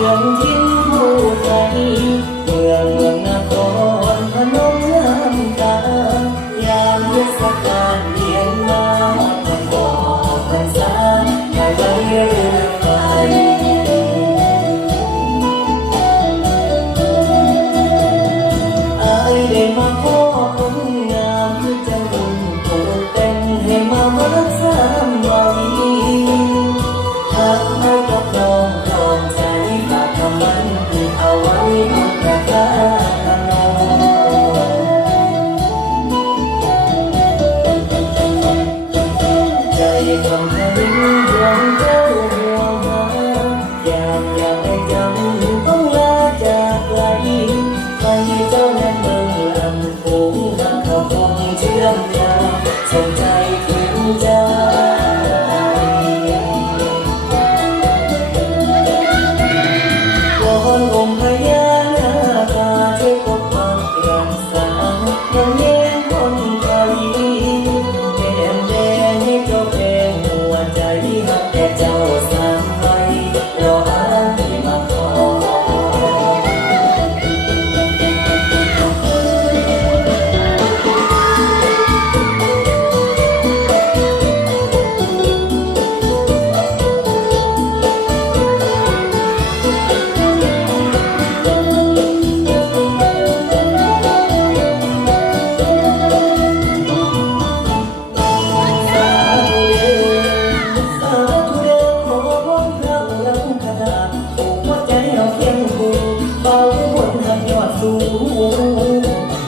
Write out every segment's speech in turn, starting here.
มืองทินผู้ไทยเมืองนครพนมงามตายามเทศกาลเวียนมาวันออกพรรษาให้ไว้เรือไฟได้มาขอคนงามคือจังบุญผูกแต่งให้มามัดสามไว้ทักให้กับน้องรอมใจฝากคำมันคือเอาไว้บนกระทะขนมใจคำให้ดวงเจ้าห่วงหาอยากให้จำต้องลาจากไกลไปเจ้านั้นเมืองลำพูนหักเขาคงเชื่อมยาส่งใจถึงใจวอนองค์พญานาคาช่วยปกปักรักษายังแย้มคนไทยแก้มแดงให้เจ้าเป็นหัวใจหักแต่เจ้าสามไปรออายมาขอ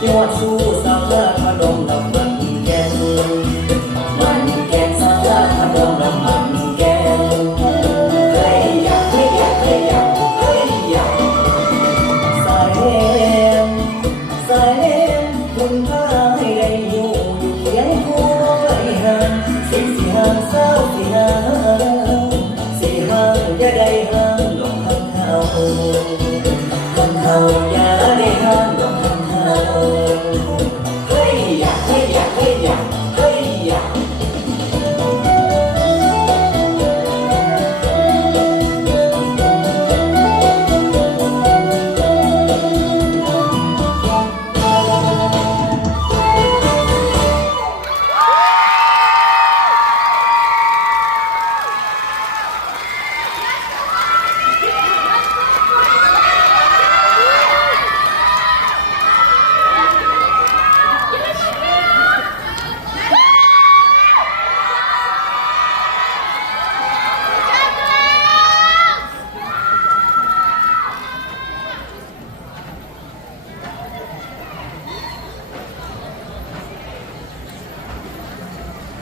ยอดสู้สาวลาพนมลำมันแกนสาวลาพนมลำมันแกนเฮ้ยอยากสายแหมคุณพาให้ได้อยู่เคียงคู่ไกลห่างสิห่างเศร้าสิห่างอย่าได้ห่างลงคำเขาอย่า